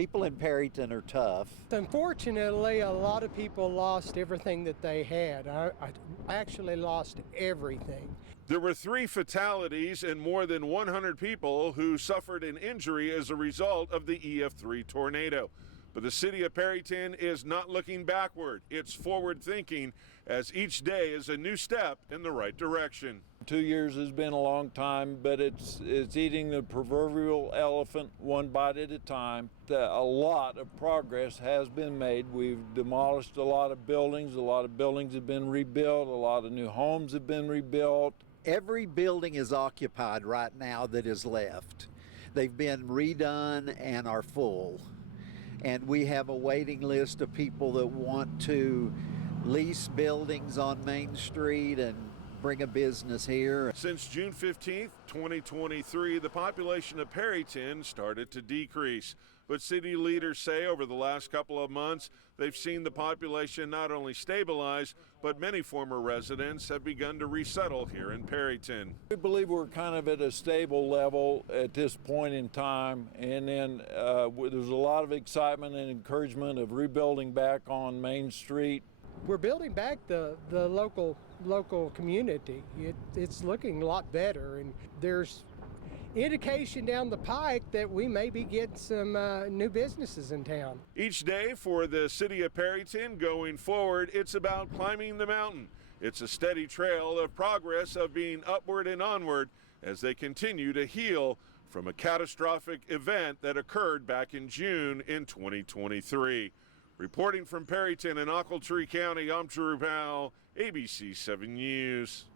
People in Perryton are tough. Unfortunately, a lot of people lost everything that they had. I actually lost everything. There were 3 fatalities and more than 100 people who suffered an injury as a result of the EF3 tornado. But the city of Perryton is not looking backward. It's forward thinking, as each day is a new step in the right direction. 2 years has been a long time, but it's eating the proverbial elephant one bite at a time. A lot of progress has been made. We've demolished a lot of buildings have been rebuilt, a lot of new homes have been rebuilt. Every building is occupied right now that is left. They've been redone and are full. And we have a waiting list of people that want to lease buildings on Main Street and bring a business here. Since June 15th, 2023, the population of Perryton started to decrease. But city leaders say over the last couple of months, they've seen the population not only stabilize, but many former residents have begun to resettle here in Perryton. We believe we're kind of at a stable level at this point in time, and then there's a lot of excitement and encouragement of rebuilding back on Main Street. We're building back the local community. It's looking a lot better, and there's indication down the pike that we may be getting some new businesses in town. Each day for the city of Perryton going forward, it's about climbing the mountain. It's a steady trail of progress of being upward and onward as they continue to heal from a catastrophic event that occurred back in June in 2023. Reporting from Perryton in Ochiltree County, I'm Drew Powell, ABC 7 News.